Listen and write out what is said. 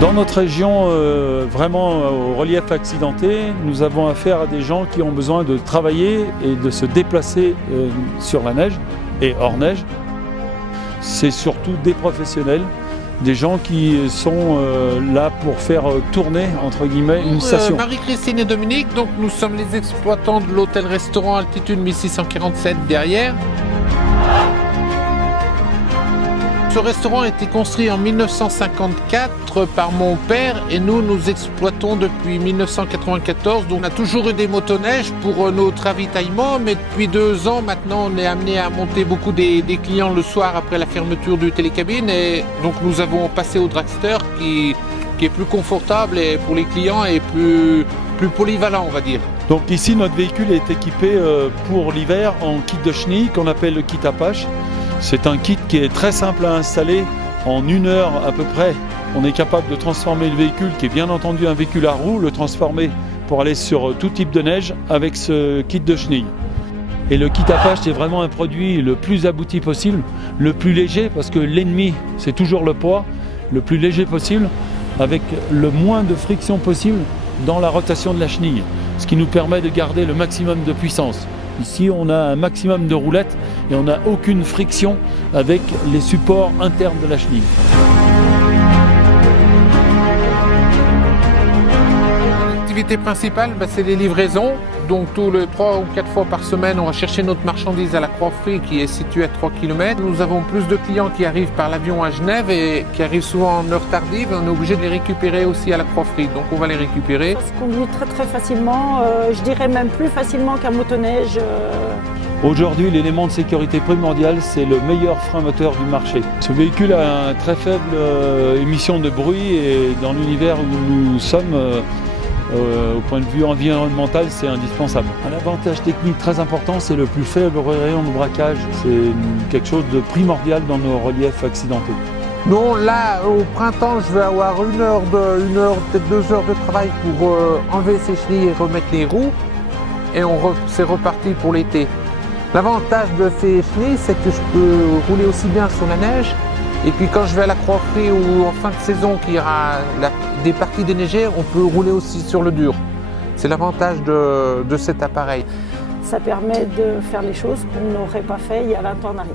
Dans notre région, vraiment au relief accidenté, nous avons affaire à des gens qui ont besoin de travailler et de se déplacer sur la neige et hors neige. C'est surtout des professionnels, des gens qui sont là pour faire tourner, entre guillemets, une station. Marie-Christine et Dominique, donc nous sommes les exploitants de l'hôtel-restaurant Altitude 1647 derrière. Ce restaurant a été construit en 1954 par mon père et nous exploitons depuis 1994. Donc on a toujours eu des motoneiges pour notre ravitaillement, mais depuis 2 ans maintenant on est amené à monter beaucoup des clients le soir après la fermeture du télécabine, et donc nous avons passé au dragster qui est plus confortable et pour les clients et plus polyvalent, on va dire. Donc ici notre véhicule est équipé pour l'hiver en kit de chenilles qu'on appelle le kit Apache. C'est un kit qui est très simple à installer. En 1 heure à peu près, on est capable de transformer le véhicule, qui est bien entendu un véhicule à roues, le transformer pour aller sur tout type de neige avec ce kit de chenilles. Et le kit Apache, c'est vraiment un produit le plus abouti possible, le plus léger, parce que l'ennemi, c'est toujours le poids, le plus léger possible, avec le moins de friction possible dans la rotation de la chenille, ce qui nous permet de garder le maximum de puissance. Ici, on a un maximum de roulettes et on n'a aucune friction avec les supports internes de la chenille. L'activité principale, c'est les livraisons. Donc tous les 3 ou 4 fois par semaine, on va chercher notre marchandise à la Croix-Frie qui est située à 3 km. Nous avons plus de clients qui arrivent par l'avion à Genève et qui arrivent souvent en heure tardive. On est obligé de les récupérer aussi à la Croix-Frie, donc on va les récupérer. Ça se conduit très facilement, je dirais même plus facilement qu'un motoneige. Aujourd'hui, l'élément de sécurité primordial, c'est le meilleur frein moteur du marché. Ce véhicule a une très faible émission de bruit et dans l'univers où nous sommes, au point de vue environnemental, c'est indispensable. Un avantage technique très important, c'est le plus faible rayon de braquage. C'est quelque chose de primordial dans nos reliefs accidentés. Non, là, au printemps, je vais avoir 1 heure, peut-être 2 heures de travail pour enlever ces chenilles et remettre les roues. Et c'est reparti pour l'été. L'avantage de ces chenilles, c'est que je peux rouler aussi bien sur la neige. Et puis quand je vais à la Croix-Frie ou en fin de saison, qu'il y aura des parties déneigées, on peut rouler aussi sur le dur. C'est l'avantage de cet appareil. Ça permet de faire les choses qu'on n'aurait pas fait il y a 20 ans en arrière.